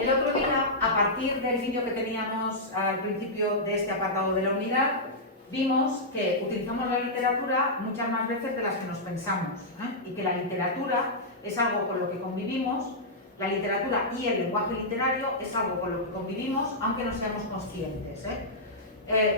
El otro día, a partir del vídeo que teníamos al principio de este apartado de la unidad, vimos que utilizamos la literatura muchas más veces de las que nos pensamos, y que la literatura es algo con lo que convivimos, la literatura y el lenguaje literario es algo con lo que convivimos aunque no seamos conscientes.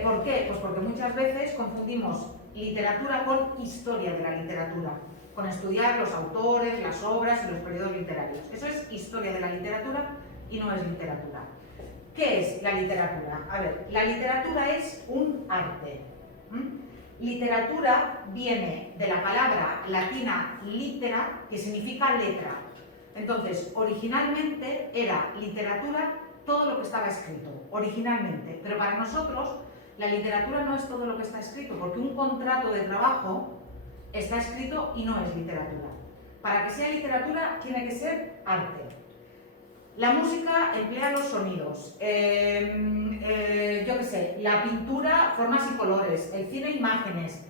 ¿Por qué? Pues porque muchas veces confundimos literatura con historia de la literatura, con estudiar los autores, las obras y los periodos literarios. Eso es historia de la literatura y no es literatura. ¿Qué es la literatura? A ver, la literatura es un arte. Literatura viene de la palabra latina litera, que significa letra. Entonces, originalmente era literatura todo lo que estaba escrito, originalmente. Pero para nosotros, la literatura no es todo lo que está escrito, porque un contrato de trabajo está escrito y no es literatura. Para que sea literatura, tiene que ser arte. La música emplea los sonidos, yo qué sé, la pintura, formas y colores, el cine, imágenes,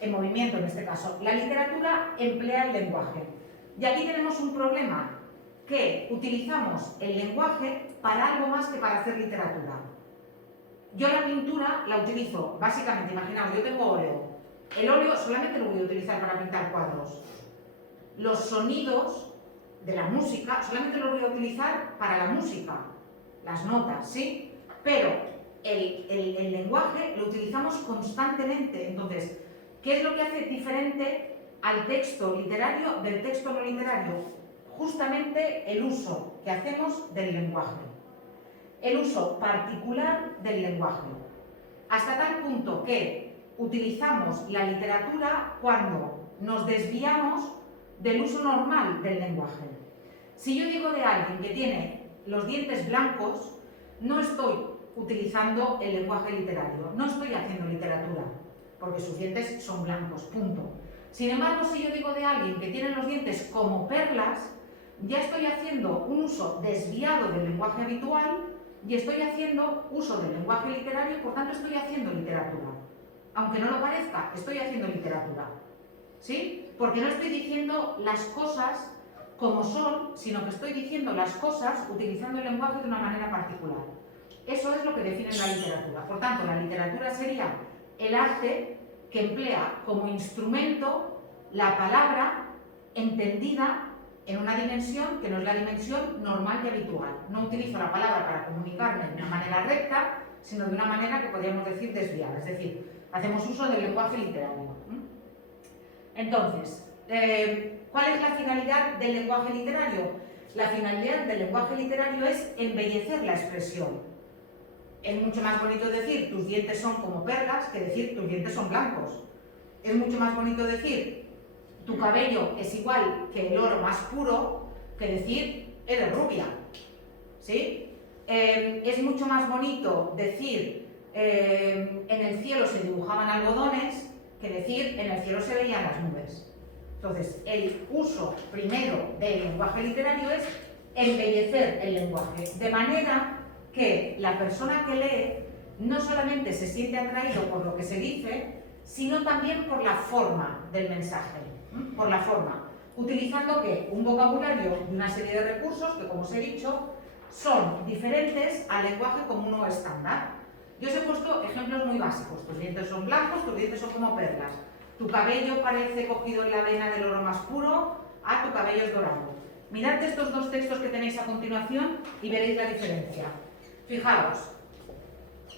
en movimiento en este caso. La literatura emplea el lenguaje. Y aquí tenemos un problema, que utilizamos el lenguaje para algo más que para hacer literatura. Yo la pintura la utilizo, básicamente, imaginaos, yo tengo óleo. El óleo solamente lo voy a utilizar para pintar cuadros. Los sonidos de la música solamente lo voy a utilizar para la música, las notas, ¿sí? Pero el lenguaje lo utilizamos constantemente. Entonces, ¿qué es lo que hace diferente al texto literario del texto no literario? Justamente el uso que hacemos del lenguaje, el uso particular del lenguaje, hasta tal punto que utilizamos la literatura cuando nos desviamos del uso normal del lenguaje. Si yo digo de alguien que tiene los dientes blancos, no estoy utilizando el lenguaje literario, no estoy haciendo literatura, porque sus dientes son blancos, punto. Sin embargo, si yo digo de alguien que tiene los dientes como perlas, ya estoy haciendo un uso desviado del lenguaje habitual y estoy haciendo uso del lenguaje literario, por tanto estoy haciendo literatura. Aunque no lo parezca, estoy haciendo literatura. ¿Sí? Porque no estoy diciendo las cosas como son, sino que estoy diciendo las cosas utilizando el lenguaje de una manera particular. Eso es lo que define la literatura. Por tanto, la literatura sería el arte que emplea como instrumento la palabra entendida en una dimensión que no es la dimensión normal y habitual. No utilizo la palabra para comunicarme de una manera recta, sino de una manera que podríamos decir desviada. Es decir, hacemos uso del lenguaje literario. Entonces, ¿cuál es la finalidad del lenguaje literario? La finalidad del lenguaje literario es embellecer la expresión. Es mucho más bonito decir tus dientes son como perlas que decir tus dientes son blancos. Es mucho más bonito decir tu cabello es igual que el oro más puro que decir eres rubia. ¿Sí? Es mucho más bonito decir en el cielo se dibujaban algodones que decir en el cielo se veían las nubes. Entonces, el uso primero del lenguaje literario es embellecer el lenguaje, de manera que la persona que lee no solamente se siente atraído por lo que se dice, sino también por la forma del mensaje, por la forma, utilizando ¿qué? Un vocabulario y una serie de recursos que, como os he dicho, son diferentes al lenguaje común o estándar. Yo os he puesto ejemplos muy básicos. Tus dientes son blancos, tus dientes son como perlas. Tu cabello parece cogido en la vena del oro más puro, tu cabello es dorado. Mirad estos dos textos que tenéis a continuación y veréis la diferencia. Fijaos,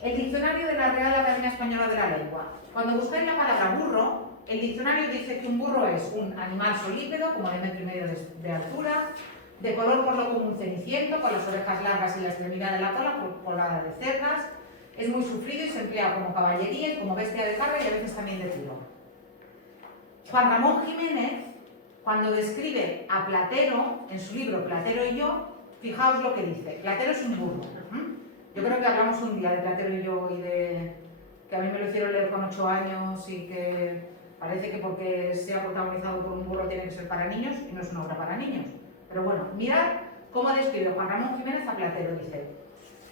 el diccionario de la Real Academia Española de la Lengua. Cuando buscáis la palabra burro, el diccionario dice que un burro es un animal solípedo, como de 1,5 metros de altura, de color por lo común ceniciento, con las orejas largas y la extremidad de la cola poblada de cerdas. Es muy sufrido y se emplea como caballería y como bestia de carga y a veces también de tiro. Juan Ramón Jiménez, cuando describe a Platero, en su libro Platero y yo, fijaos lo que dice. Platero es un burro. Yo creo que hablamos un día de Platero y yo y de que a mí me lo hicieron leer con 8 años y que parece que porque sea protagonizado por un burro tiene que ser para niños y no es una obra para niños. Pero bueno, mirad cómo describe Juan Ramón Jiménez a Platero. Dice: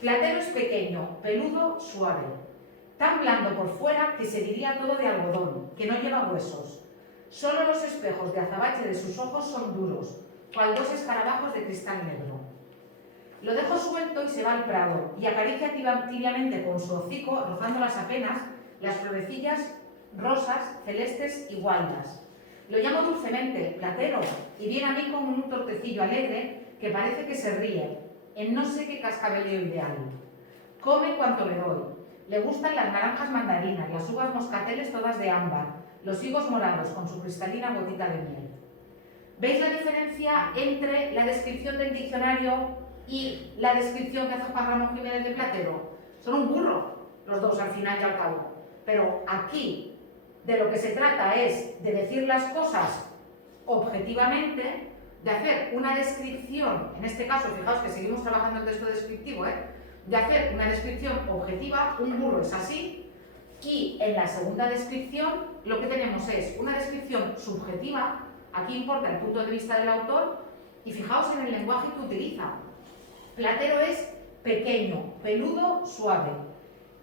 Platero es pequeño, peludo, suave, tan blando por fuera que se diría todo de algodón, que no lleva huesos. Solo los espejos de azabache de sus ojos son duros, cual 2 escarabajos de cristal negro. Lo dejo suelto y se va al prado y acaricia tibiamente con su hocico, rozándolas apenas, las florecillas rosas, celestes y gualdas. Lo llamo dulcemente Platero y viene a mí como un tortecillo alegre que parece que se ríe, en no sé qué cascabeleo ideal. Come cuanto le doy. Le gustan las naranjas mandarinas, las uvas moscateles todas de ámbar, los higos morados con su cristalina gotita de miel. ¿Veis la diferencia entre la descripción del diccionario y la descripción que hace Juan Ramón Jiménez de Platero? Son un burro, los dos al final y al cabo. Pero aquí de lo que se trata es de decir las cosas objetivamente, de hacer una descripción, en este caso, fijaos que seguimos trabajando en texto descriptivo, de hacer una descripción objetiva, un burro es así, y en la segunda descripción lo que tenemos es una descripción subjetiva, aquí importa el punto de vista del autor, y fijaos en el lenguaje que utiliza. Platero es pequeño, peludo, suave,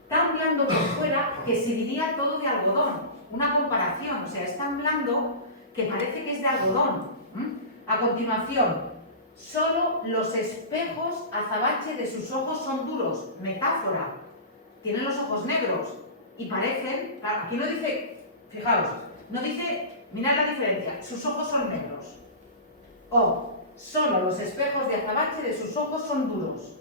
tan blando por fuera que se diría todo de algodón, una comparación, o sea, es tan blando que parece que es de algodón. A continuación, solo los espejos azabache de sus ojos son duros, metáfora, tienen los ojos negros y parecen, aquí no dice, fijaos, no dice, mirad la diferencia, sus ojos son negros, o solo los espejos de azabache de sus ojos son duros,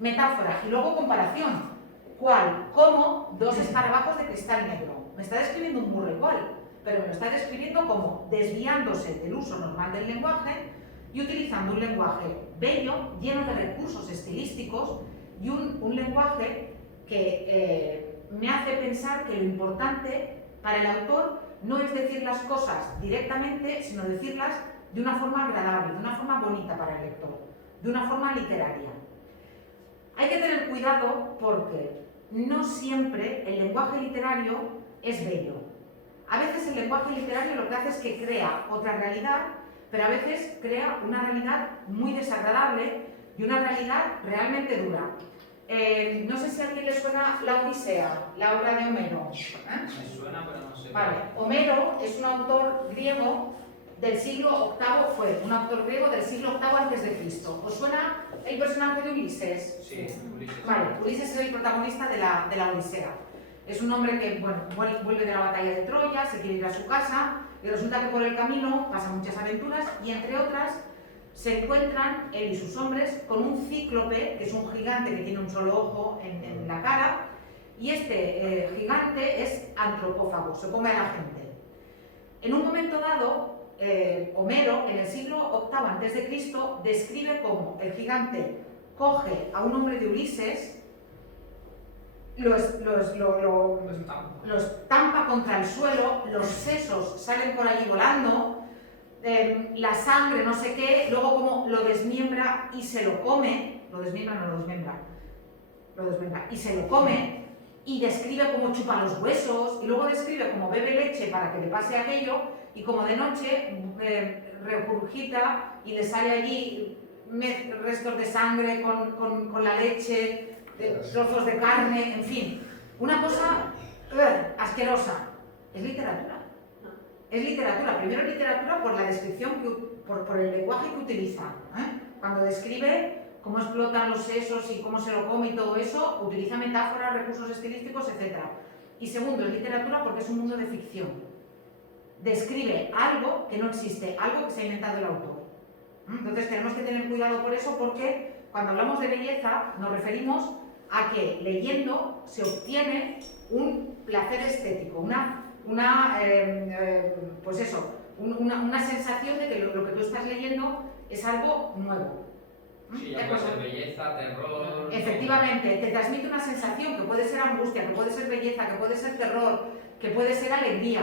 metáfora, y luego comparación, ¿cuál? Como dos escarabajos de cristal negro, me está describiendo un burro igual, pero me lo está describiendo como desviándose del uso normal del lenguaje y utilizando un lenguaje bello, lleno de recursos estilísticos y un lenguaje que me hace pensar que lo importante para el autor no es decir las cosas directamente, sino decirlas de una forma agradable, de una forma bonita para el lector, de una forma literaria. Hay que tener cuidado porque no siempre el lenguaje literario es bello. A veces el lenguaje literario lo que hace es que crea otra realidad, pero a veces crea una realidad muy desagradable y una realidad realmente dura. No sé si a alguien le suena La Odisea, la obra de Homero. Me suena, pero no sé. Vale, Homero es un autor griego del siglo VIII, fue un autor griego del siglo VIII a.C. ¿Os suena el personaje de Ulises? Sí, Ulises. Vale, Ulises es el protagonista de la Odisea. Es un hombre que vuelve de la batalla de Troya, se quiere ir a su casa y resulta que por el camino pasa muchas aventuras y entre otras se encuentran él y sus hombres con un cíclope, que es un gigante que tiene un solo ojo en la cara, y este gigante es antropófago, se come a la gente. En un momento dado, Homero, en el siglo VIII a.C., describe cómo el gigante coge a un hombre de Ulises, lo estampa contra el suelo, los sesos salen por allí volando, la sangre no sé qué, luego como lo desmiembra y se lo come, lo desmiembra, y se lo come, y describe cómo chupa los huesos, y luego describe cómo bebe leche para que le pase aquello, y como de noche regurgita y le sale allí restos de sangre con la leche, trozos de carne, en fin, una cosa asquerosa. Es literatura. Es literatura. Primero literatura por la descripción, por el lenguaje que utiliza. Cuando describe cómo explotan los sesos y cómo se lo come y todo eso, utiliza metáforas, recursos estilísticos, etc. Y segundo, es literatura porque es un mundo de ficción. Describe algo que no existe, algo que se ha inventado el autor. Entonces tenemos que tener cuidado por eso porque cuando hablamos de belleza nos referimos a que leyendo se obtiene un placer estético, pues eso, una sensación de que lo que tú estás leyendo es algo nuevo. Sí, ya puede ser belleza, terror... Efectivamente, te transmite una sensación que puede ser angustia, que puede ser belleza, que puede ser terror, que puede ser alegría.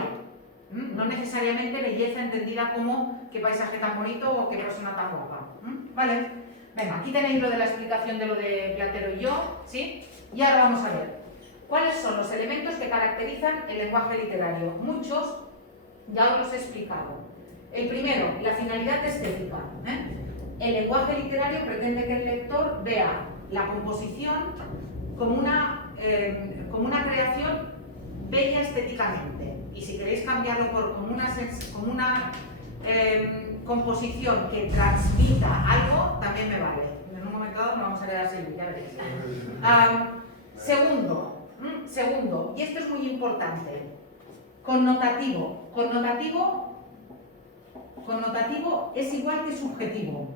No necesariamente belleza entendida como qué paisaje tan bonito o qué persona tan guapa. ¿Vale? Venga, aquí tenéis lo de la explicación de lo de Platero y yo, ¿sí? Y ahora vamos a ver cuáles son los elementos que caracterizan el lenguaje literario. Muchos ya os los he explicado. El primero, la finalidad estética. El lenguaje literario pretende que el lector vea la composición como una creación bella estéticamente. Y si queréis cambiarlo como una composición que transmita algo, también me vale. En un momento no vamos a quedar sin luz, ya veréis. Segundo, y esto es muy importante, connotativo. Connotativo es igual que subjetivo.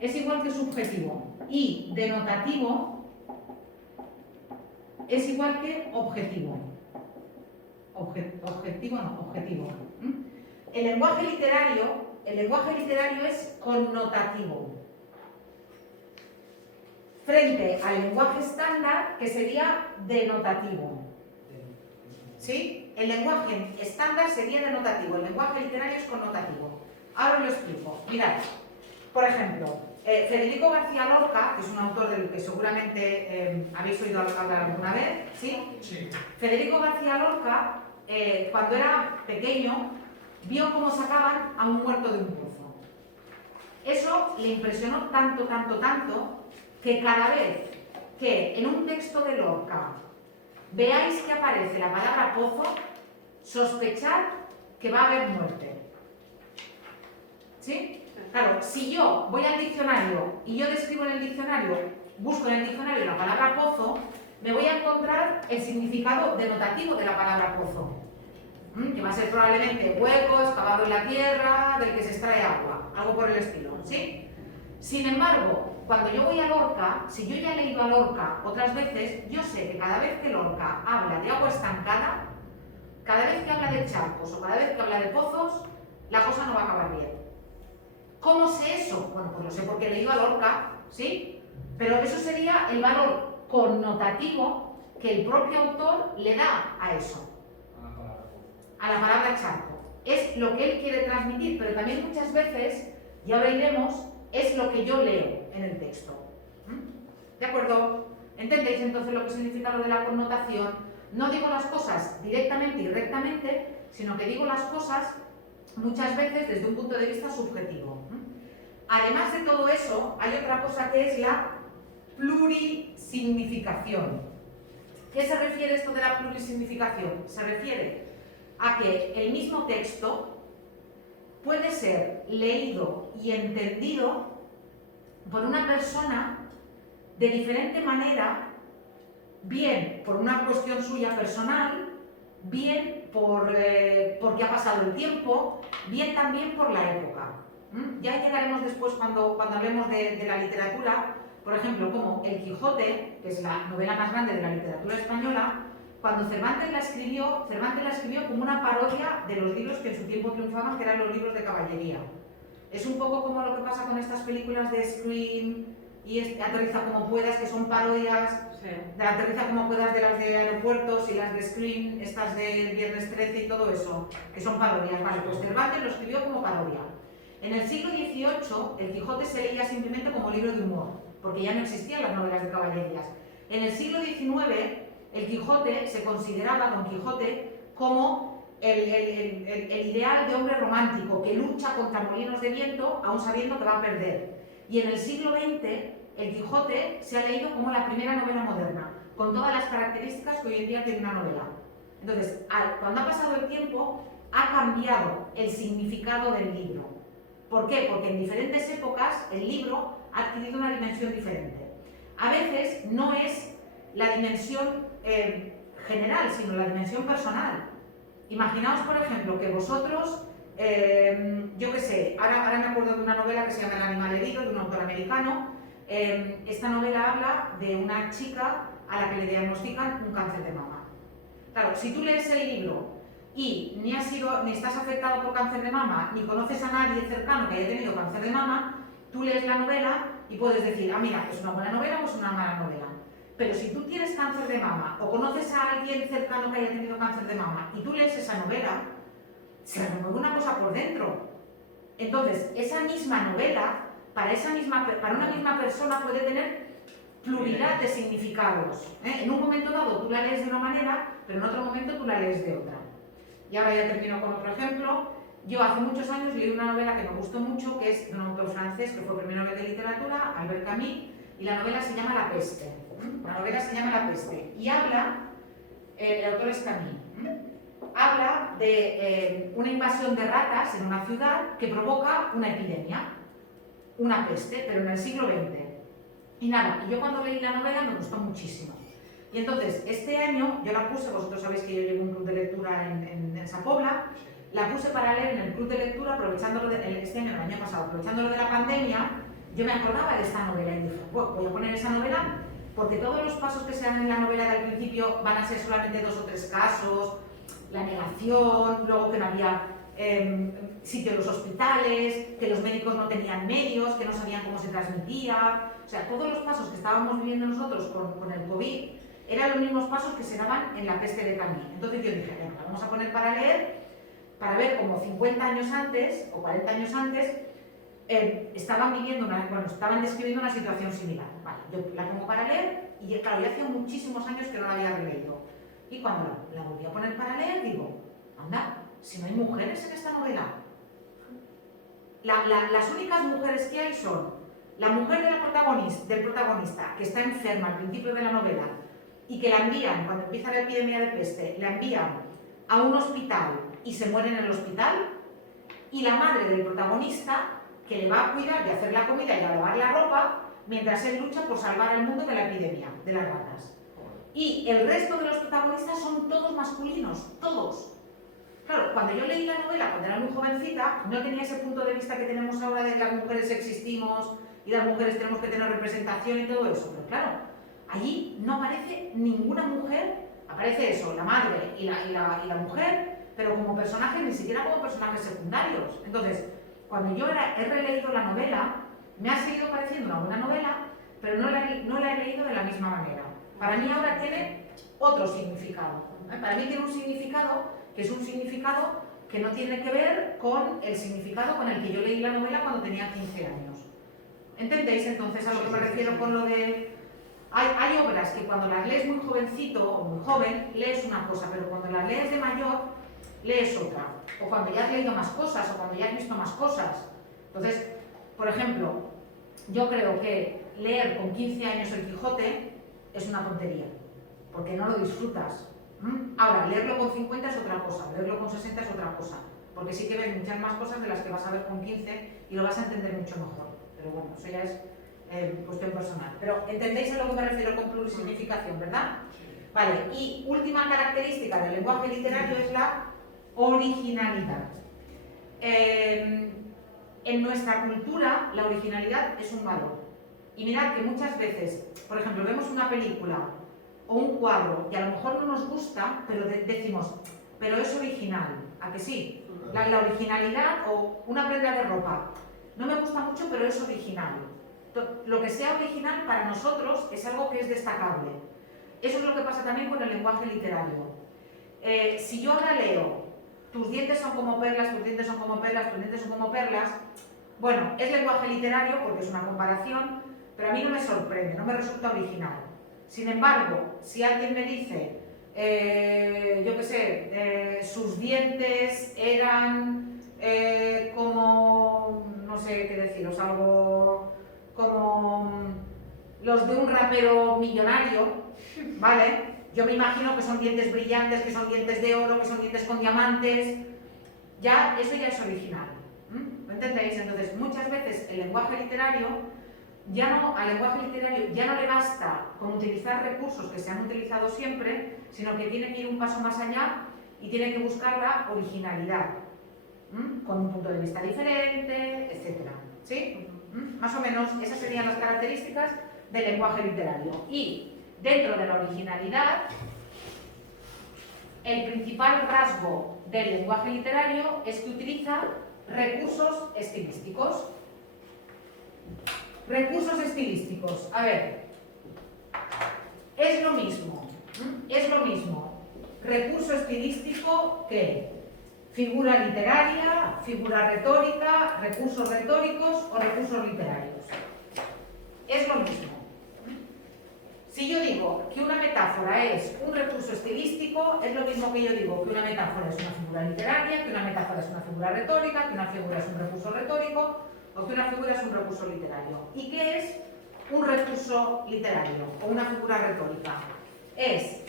Es igual que subjetivo. Y denotativo es igual que objetivo. Objetivo. El lenguaje literario es connotativo. Frente al lenguaje estándar, que sería denotativo. ¿Sí? El lenguaje estándar sería denotativo, el lenguaje literario es connotativo. Ahora os lo explico. Mirad, por ejemplo, Federico García Lorca, que es un autor del que seguramente habéis oído hablar alguna vez, ¿sí? Sí. Federico García Lorca, cuando era pequeño, vio cómo sacaban a un muerto de un pozo. Eso le impresionó tanto, que cada vez que en un texto de Lorca veáis que aparece la palabra pozo, sospechad que va a haber muerte. ¿Sí? Claro, si yo voy al diccionario y yo describo en el diccionario, busco en el diccionario la palabra pozo, me voy a encontrar el significado denotativo de la palabra pozo, que va a ser probablemente hueco, excavado en la tierra, del que se extrae agua, algo por el estilo, ¿sí? Sin embargo, cuando yo voy a Lorca, si yo ya he leído a Lorca otras veces, yo sé que cada vez que Lorca habla de agua estancada, cada vez que habla de charcos o cada vez que habla de pozos, la cosa no va a acabar bien. ¿Cómo sé eso? Bueno, pues lo sé porque he leído a Lorca, ¿sí? Pero eso sería el valor connotativo que el propio autor le da a eso, a la palabra charco. Es lo que él quiere transmitir, pero también muchas veces, y ahora iremos, es lo que yo leo en el texto. ¿De acuerdo? ¿Entendéis entonces lo que significa lo de la connotación? No digo las cosas directamente y rectamente, sino que digo las cosas muchas veces desde un punto de vista subjetivo. Además de todo eso, hay otra cosa que es la plurisignificación. ¿Qué se refiere esto de la plurisignificación? Se refiere a que el mismo texto puede ser leído y entendido por una persona de diferente manera, bien por una cuestión suya personal, bien porque ha pasado el tiempo, bien también por la época. Ya llegaremos después cuando hablemos de la literatura, por ejemplo, como El Quijote, que es la novela más grande de la literatura española. Cuando Cervantes la escribió como una parodia de los libros que en su tiempo triunfaban, que eran los libros de caballería. Es un poco como lo que pasa con estas películas de Scream y Aterriza como puedas, que son parodias, sí, de Aterriza como puedas de las de aeropuertos y las de Scream, estas de Viernes 13 y todo eso, que son parodias. Vale, pues Cervantes lo escribió como parodia. En el siglo XVIII, El Quijote se leía simplemente como libro de humor, porque ya no existían las novelas de caballerías. En el siglo XIX, El Quijote se consideraba, Don Quijote, como el ideal de hombre romántico que lucha contra molinos de viento aún sabiendo que va a perder. Y en el siglo XX, El Quijote se ha leído como la primera novela moderna, con todas las características que hoy en día tiene una novela. Entonces, cuando ha pasado el tiempo, ha cambiado el significado del libro. ¿Por qué? Porque en diferentes épocas el libro ha adquirido una dimensión diferente. A veces no es la dimensión general, sino la dimensión personal. Imaginaos, por ejemplo, que vosotros, yo qué sé, ahora me acuerdo de una novela que se llama El animal herido, de un autor americano. Esta novela habla de una chica a la que le diagnostican un cáncer de mama. Claro, si tú lees el libro y ni estás afectado por cáncer de mama, ni conoces a nadie cercano que haya tenido cáncer de mama, tú lees la novela y puedes decir, ah, mira, ¿es una buena novela o es una mala novela? Pero si tú tienes cáncer de mama o conoces a alguien cercano que haya tenido cáncer de mama y tú lees esa novela, se remueve una cosa por dentro. Entonces, esa misma novela, para una misma persona puede tener pluralidad de significados. En un momento dado tú la lees de una manera, pero en otro momento tú la lees de otra. Y ahora ya termino con otro ejemplo. Yo hace muchos años leí una novela que me gustó mucho, que es de un autor francés que fue premio Nobel de Literatura, Albert Camus, y la novela se llama La peste. La novela se llama La peste y habla, el autor es Camus, habla de una invasión de ratas en una ciudad que provoca una epidemia, una peste, pero en el siglo XX. Y nada, yo cuando leí la novela me gustó muchísimo. Y entonces, este año yo la puse, vosotros sabéis que yo llevo un club de lectura en Sa Pobla, la puse para leer en el club de lectura, aprovechándolo este año, el año pasado, aprovechándolo de la pandemia. Yo me acordaba de esta novela y dije, bueno, voy a poner esa novela porque todos los pasos que se dan en la novela del principio van a ser solamente 2 o 3 casos, la negación, luego que no había sitio en los hospitales, que los médicos no tenían medios, que no sabían cómo se transmitía. O sea, todos los pasos que estábamos viviendo nosotros con el COVID eran los mismos pasos que se daban en la peste de Camille. Entonces yo dije, venga, vamos a poner para leer, para ver cómo 50 años antes o 40 años antes estaban describiendo una situación similar. Vale, yo la pongo para leer y claro, ya hacía muchísimos años que no la había releído. Y cuando la volví a poner para leer, digo, anda, si no hay mujeres en esta novela. Las únicas mujeres que hay son la mujer del protagonista, que está enferma al principio de la novela y que la envían, cuando empieza la epidemia de peste, la envían a un hospital y se muere en el hospital, y la madre del protagonista, que le va a cuidar y a hacer la comida y a lavar la ropa, mientras él lucha por salvar el mundo de la epidemia, de las ratas. Y el resto de los protagonistas son todos masculinos, todos. Claro, cuando yo leí la novela, cuando era muy jovencita, no tenía ese punto de vista que tenemos ahora de que las mujeres existimos y las mujeres tenemos que tener representación y todo eso. Pero claro, allí no aparece ninguna mujer, aparece eso, la madre y la mujer, pero como personajes, ni siquiera como personajes secundarios. Entonces, cuando yo he releído la novela, me ha seguido pareciendo una buena novela, pero no la he leído de la misma manera. Para mí ahora tiene otro significado. Para mí tiene un significado que es un significado que no tiene que ver con el significado con el que yo leí la novela cuando tenía 15 años. ¿Entendéis entonces a lo que me refiero con lo de...? Hay obras que cuando las lees muy jovencito o muy joven, lees una cosa, pero cuando las lees de mayor, lees otra. O cuando ya has leído más cosas, o cuando ya has visto más cosas. Entonces, por ejemplo, yo creo que leer con 15 años El Quijote es una tontería, porque no lo disfrutas. Ahora, leerlo con 50 es otra cosa, leerlo con 60 es otra cosa, porque sí que ves muchas más cosas de las que vas a ver con 15 y lo vas a entender mucho mejor. Pero bueno, eso ya es cuestión personal. Pero entendéis a lo que me refiero con plurisignificación, ¿verdad? Vale, y última característica del lenguaje literario es la originalidad. En nuestra cultura, la originalidad es un valor. Y mirad que muchas veces, por ejemplo, vemos una película o un cuadro y a lo mejor no nos gusta, pero decimos, pero es original, ¿a que sí? La originalidad, o una prenda de ropa, no me gusta mucho, pero es original. Lo que sea original para nosotros es algo que es destacable. Eso es lo que pasa también con el lenguaje literario. Si yo ahora leo, tus dientes son como perlas, tus dientes son como perlas, tus dientes son como perlas, bueno, es lenguaje literario porque es una comparación, pero a mí no me sorprende, no me resulta original. Sin embargo, si alguien me dice, yo qué sé, sus dientes eran como, no sé qué deciros, algo como los de un rapero millonario, ¿vale? Yo me imagino que son dientes brillantes, que son dientes de oro, que son dientes con diamantes. Ya, eso ya es original. ¿Lo entendéis? Entonces, muchas veces el lenguaje literario, al lenguaje literario ya no le basta con utilizar recursos que se han utilizado siempre, sino que tiene que ir un paso más allá y tiene que buscar la originalidad, con un punto de vista diferente, etc. ¿Sí? Más o menos esas serían las características del lenguaje literario. Y dentro de la originalidad, el principal rasgo del lenguaje literario es que utiliza recursos estilísticos. Recursos estilísticos. A ver, es lo mismo. Recurso estilístico que figura literaria, figura retórica, recursos retóricos o recursos literarios. Es lo mismo. Si yo digo que una metáfora es un recurso estilístico, es lo mismo que yo digo que una metáfora es una figura literaria, que una metáfora es una figura retórica, que una figura es un recurso retórico o que una figura es un recurso literario. ¿Y qué es un recurso literario o una figura retórica? Es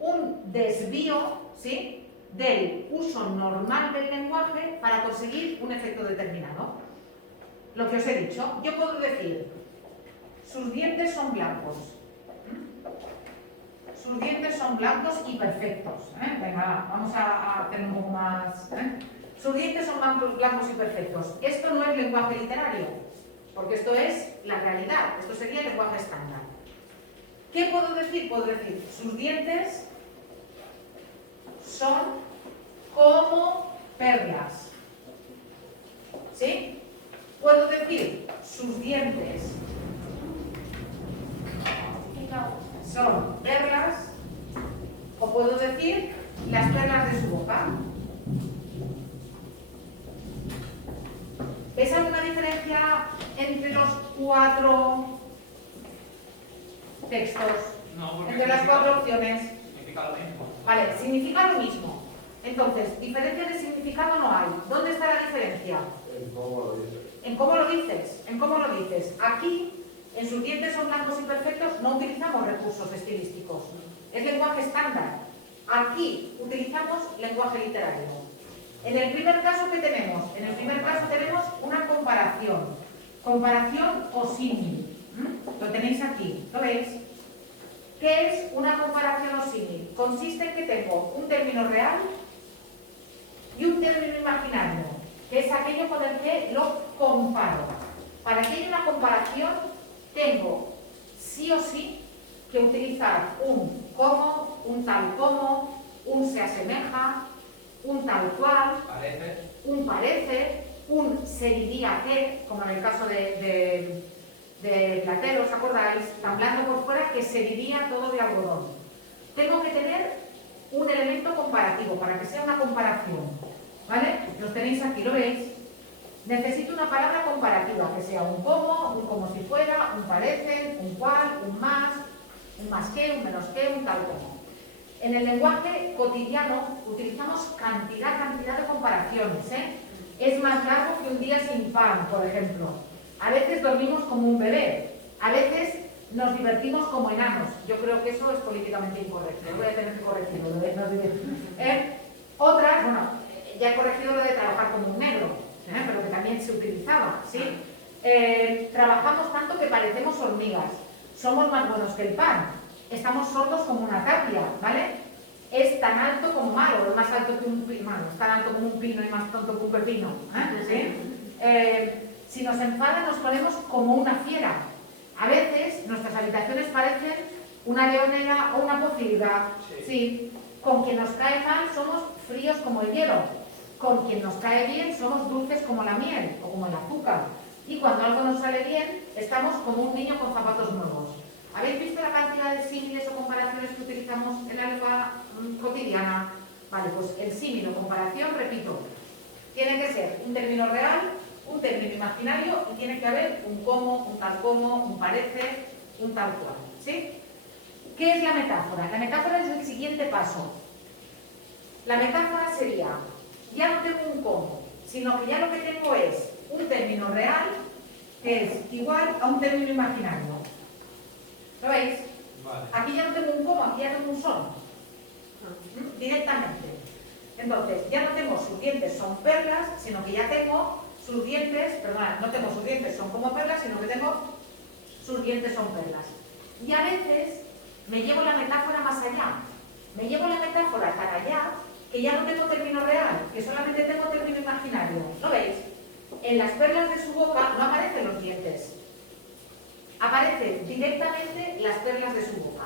un desvío, ¿sí?, del uso normal del lenguaje para conseguir un efecto determinado. Lo que os he dicho, yo puedo decir, sus dientes son blancos. Sus dientes son blancos y perfectos. Venga, vamos a hacer un poco más. Sus dientes son blancos y perfectos. Esto no es lenguaje literario, porque esto es la realidad. Esto sería el lenguaje estándar. ¿Qué puedo decir? Puedo decir, sus dientes son como perlas. ¿Sí? Puedo decir, sus dientes son perlas, o puedo decir las perlas de su boca. ¿Ves alguna diferencia entre los 4 textos? No, porque entre las 4 opciones. significa lo mismo. Vale, significa lo mismo. Entonces, diferencia de significado no hay. ¿Dónde está la diferencia? En cómo lo dices. En cómo lo dices. En cómo lo dices. Aquí, en sus dientes son blancos y perfectos, no utilizamos recursos estilísticos. Es lenguaje estándar. Aquí utilizamos lenguaje literario. En el primer caso, ¿qué tenemos? En el primer caso tenemos una comparación. Comparación o símil. Lo tenéis aquí. ¿Lo veis? ¿Qué es una comparación o símil? Consiste en que tengo un término real y un término imaginario, que es aquello con el que lo comparo. Para que haya una comparación, tengo sí o sí que utilizar un como, un tal como, un se asemeja, un tal cual, Parece. un parece, un se diría que, como en el caso de Platero, ¿os acordáis? Hablando por fuera que se diría todo de algodón. Tengo que tener un elemento comparativo para que sea una comparación. ¿Vale? Los tenéis aquí, ¿lo veis? Necesito una palabra comparativa, que sea un como si fuera, un parece, un cual, un más que, un menos que, un tal como. En el lenguaje cotidiano utilizamos cantidad de comparaciones. Es más largo que un día sin pan, por ejemplo. A veces dormimos como un bebé. A veces nos divertimos como enanos. Yo creo que eso es políticamente incorrecto. Voy a tener que corregirlo. Otras, bueno, ya he corregido lo de trabajar como un negro, pero que también se utilizaba, ¿sí? Trabajamos tanto que parecemos hormigas. Somos más buenos que el pan. Estamos sordos como una tapia, ¿vale? Es tan alto como malo, es más alto que un pino, es tan alto como un pino y más tonto que un pepino, ¿sí? Si nos enfada nos ponemos como una fiera. A veces nuestras habitaciones parecen una leonera o una pocilga, ¿sí? Con quien nos cae mal somos fríos como el hielo. Con quien nos cae bien somos dulces como la miel o como el azúcar. Y cuando algo nos sale bien, estamos como un niño con zapatos nuevos. ¿Habéis visto la cantidad de símiles o comparaciones que utilizamos en la lengua cotidiana? Vale, pues el símil o comparación, repito, tiene que ser un término real, un término imaginario y tiene que haber un como, un tal como, un parece, un tal cual. ¿Sí? ¿Qué es la metáfora? La metáfora es el siguiente paso. La metáfora sería, ya no tengo un como, sino que ya lo que tengo es un término real que es igual a un término imaginario. ¿Lo veis? Vale. Aquí ya no tengo un como, aquí ya tengo un son. Directamente. Entonces, ya no tengo sus dientes son perlas, sino que ya tengo sus dientes, perdona, no tengo sus dientes son como perlas, sino que tengo sus dientes son perlas. Y a veces me llevo la metáfora más allá. Me llevo la metáfora para allá, que ya no tengo término real, que solamente tengo término imaginario. ¿Lo veis? En las perlas de su boca no aparecen los dientes. Aparecen directamente las perlas de su boca.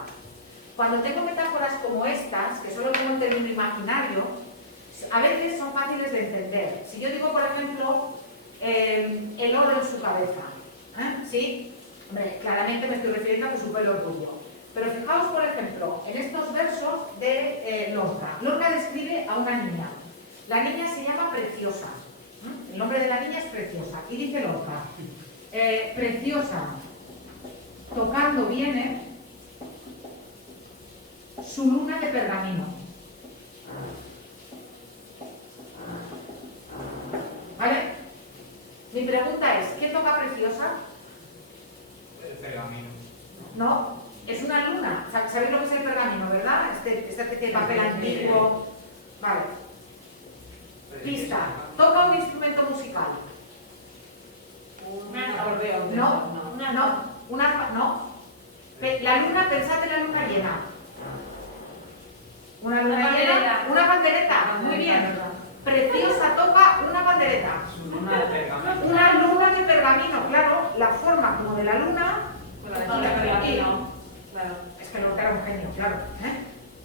Cuando tengo metáforas como estas, que solo tengo un término imaginario, a veces son fáciles de entender. Si yo digo, por ejemplo, el oro en su cabeza, ¿sí? Hombre, claramente me estoy refiriendo a que supe el orgullo. Pero fijaos, por ejemplo, en estos versos de Lorca. Lorca describe a una niña. La niña se llama Preciosa. El nombre de la niña es Preciosa. Y dice Lorca, Preciosa, tocando viene su luna de pergamino. ¿Vale? Mi pregunta es, ¿qué toca Preciosa? El pergamino. No, es una luna. ¿Sabéis lo que es el pergamino, verdad? Esta especie de papel antiguo. Vale. Pista. Toca un instrumento musical. Un acordeón. No, un arpa, no. La luna, pensad en la luna llena. Una luna Una llena, pandereta. una pandereta, muy bien. Preciosa toca una pandereta. Su luna de pergamino. Una luna de pergamino, claro, la forma como de la luna. Con la pergamino. Claro. Es que no era un genio, claro.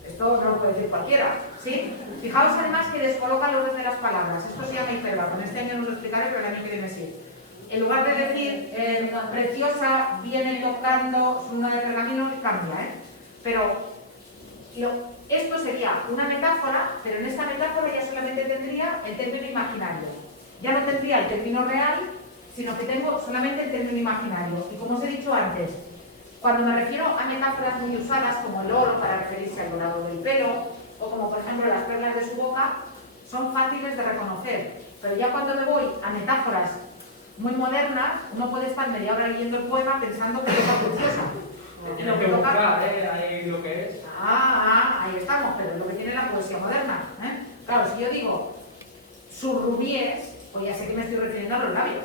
Esto no lo puede decir cualquiera, ¿sí? Fijaos además que descoloca el orden de las palabras. Esto se llama hiperbato. En este año no lo explicaré, pero el año que viene sí. En lugar de decir preciosa, viene tocando su luna de pergamino, cambia, ¿eh? Pero esto sería una metáfora, pero en esta metáfora ya solamente tendría el término imaginario. Ya no tendría el término real, sino que tengo solamente el término imaginario. Y como os he dicho antes, cuando me refiero a metáforas muy usadas como el oro para referirse al dorado del pelo, o como por ejemplo las perlas de su boca, son fáciles de reconocer. Pero ya cuando me voy a metáforas muy modernas, uno puede estar media hora leyendo el poema pensando que es preciosa. Tienes que buscar, ahí lo que es. Ahí estamos, pero es lo que tiene la poesía moderna. Claro, si yo digo sus rubíes, pues ya sé que me estoy refiriendo a los labios.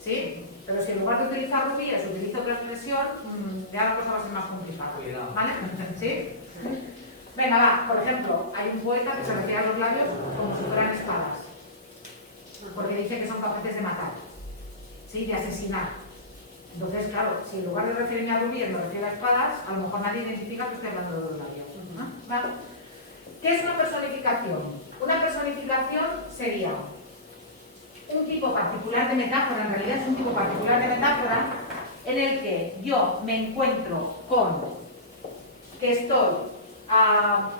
¿Sí? Pero si en lugar de utilizar rubíes utilizo otra expresión, ya la cosa va a ser más complicada. Cuidado. ¿Vale? ¿Sí? Venga, va. Por ejemplo, hay un poeta que se refiere a los labios como si fueran espadas. Porque dice que son capaces de matar. ¿Sí? De asesinar. Entonces, claro, si en lugar de referirme a rubíes me refiero a espadas, a lo mejor nadie identifica que estoy hablando de los labios. ¿Vale? ¿Qué es una personificación? Una personificación sería un tipo particular de metáfora, en realidad es un tipo particular de metáfora, en el que yo me encuentro con que estoy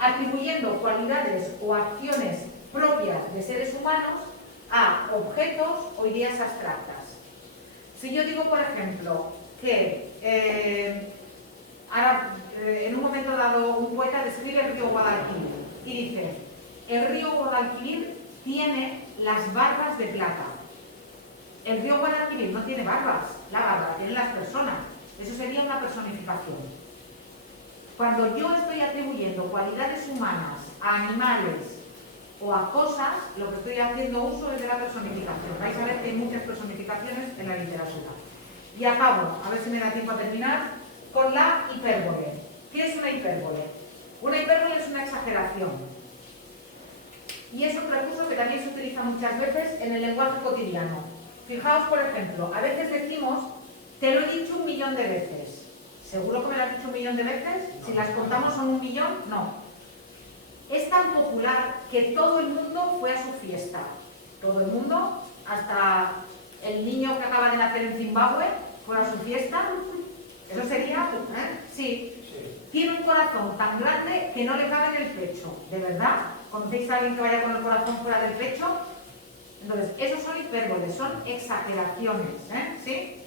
atribuyendo cualidades o acciones propias de seres humanos a objetos o ideas abstractas. Si yo digo, por ejemplo, que en un momento dado un poeta describe el río Guadalquivir y dice, el río Guadalquivir tiene las barbas de plata. El río Guadalquivir no tiene barbas, la barba tienen las personas. Eso sería una personificación. Cuando yo estoy atribuyendo cualidades humanas a animales o a cosas, lo que estoy haciendo uso es de la personificación. Vais a ver que hay muchas personificaciones en la literatura. Y acabo, a ver si me da tiempo a terminar, con la hipérbole. ¿Qué es una hipérbole? Una hipérbole es una exageración. Y es un recurso que también se utiliza muchas veces en el lenguaje cotidiano. Fijaos, por ejemplo, a veces decimos, te lo he dicho 1.000.000 de veces. ¿Seguro que me lo has dicho 1.000.000 de veces? Si las contamos son 1.000.000, no. Es tan popular que todo el mundo fue a su fiesta. Todo el mundo, hasta el niño que acaba de nacer en Zimbabue, fue a su fiesta. Eso sería, Sí. Tiene un corazón tan grande que no le cabe en el pecho. ¿De verdad? ¿Conocéis a alguien que vaya con el corazón fuera del pecho? Entonces, esos son hipérboles, son exageraciones. ¿Sí?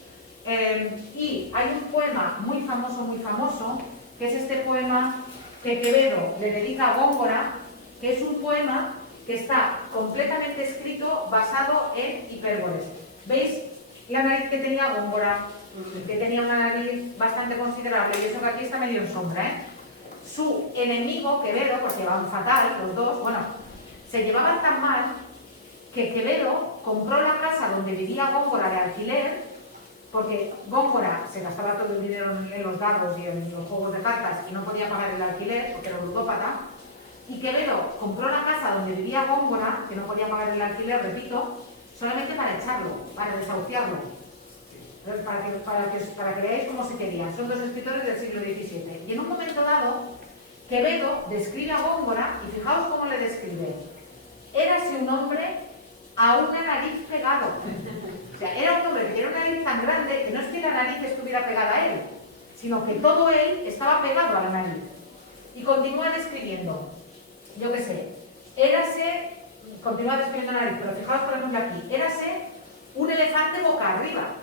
Y hay un poema muy famoso, que es este poema que Quevedo le dedica a Góngora, que es un poema que está completamente escrito basado en hipérboles. ¿Veis la nariz que tenía Góngora? Que tenía una nariz bastante considerable, y eso que aquí está medio en sombra, Su enemigo, Quevedo, porque llevaban fatal los dos, bueno, se llevaban tan mal que Quevedo compró la casa donde vivía Góngora de alquiler, porque Góngora se gastaba todo el dinero en los dados y en los juegos de cartas y no podía pagar el alquiler porque era un ludópata, y Quevedo compró la casa donde vivía Góngora, que no podía pagar el alquiler, repito, solamente para echarlo, para desahuciarlo. Entonces, para que veáis cómo se querían. Son dos escritores del siglo XVII. Y en un momento dado, Quevedo describe a Góngora, y fijaos cómo le describe. Érase un hombre a una nariz pegado. O sea, era un hombre que tenía una nariz tan grande que no es que la nariz estuviera pegada a él, sino que todo él estaba pegado a la nariz. Y continúa describiendo, yo qué sé, continúa describiendo la nariz, pero fijaos por ejemplo aquí, érase un elefante boca arriba.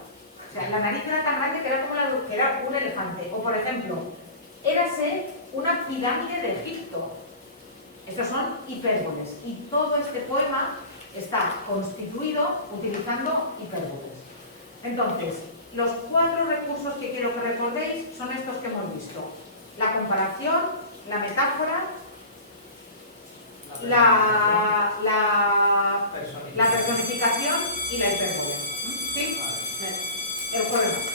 O sea, la nariz era tan grande que era como que era un elefante. O por ejemplo, érase una pirámide de Egipto. Estos son hipérboles. Y todo este poema está constituido utilizando hipérboles. Entonces, los 4 recursos que quiero que recordéis son estos que hemos visto. La comparación, la metáfora, la personificación y la hipérbole. ¿Sí? El jueves.